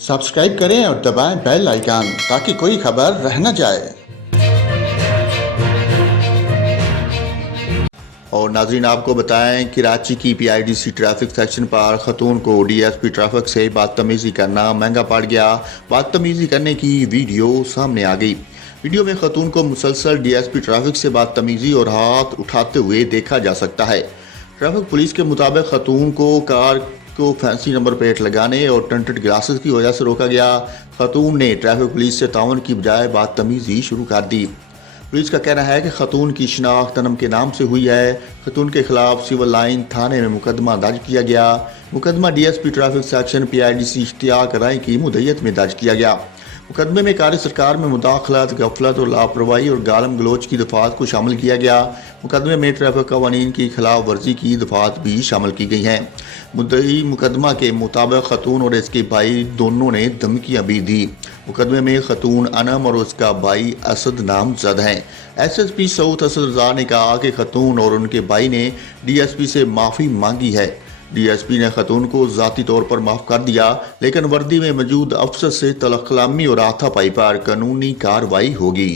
Subscribe करें और दबाएं बेल आइकन ताकि कोई खबर रह न जाए। और नाज़रीन, आपको बताएं कराची की PIDC ट्रैफिक सेक्शन पर खतून को DSP ट्रैफिक से बदतमीज़ी करना महंगा पड़ गया। बदतमीज़ी करने की वीडियो सामने आ गई। वीडियो में खतून को मुसलसल DSP ट्रैफिक से बदतमीज़ी और हाथ उठाते हुए देखा जा सकता है। ट्रैफिक पुलिस के मुताबिक खतून को कार को फैंसी नंबर प्लेट लगाने और टिंटेड ग्लासेस की वजह से रोका गया। खतून ने ट्रैफिक पुलिस से तावन की बजाय बदतमीज़ी शुरू कर दी। पुलिस का कहना है कि खतून की शनाख्त तनम के नाम से हुई है। खतून के खिलाफ सिविल लाइन थाने में मुकदमा दर्ज किया गया। मुकदमा DSP traffic section PIDC Ishtiaq Rai की मुद्दत में दर्ज किया गया। मुकदमे में कार्य सरकार में मुदाखलत, गफलत और लापरवाही और गालम गलोच की दफात को शामिल किया गया। मुकदमे में ट्रैफिक कवानीन की खिलाफ वर्जी की दफात भी शामिल की गई हैं। मुद्दई मुकदमा के मुताबिक खतून और इसके भाई दोनों ने धमकियां भी दी। मुकदमे में खतून अनम और उसका भाई असद नामजद हैं। SSP सऊद असद रजा ने कहा कि खतून और उनके भाई ने DSP से माफ़ी मांगी है। DSP ने खतून को ज़ाती तौर पर माफ़ कर दिया, लेकिन वर्दी में मौजूद अफसर से तलख कलामी और हाथापाई पर कानूनी कार्रवाई होगी।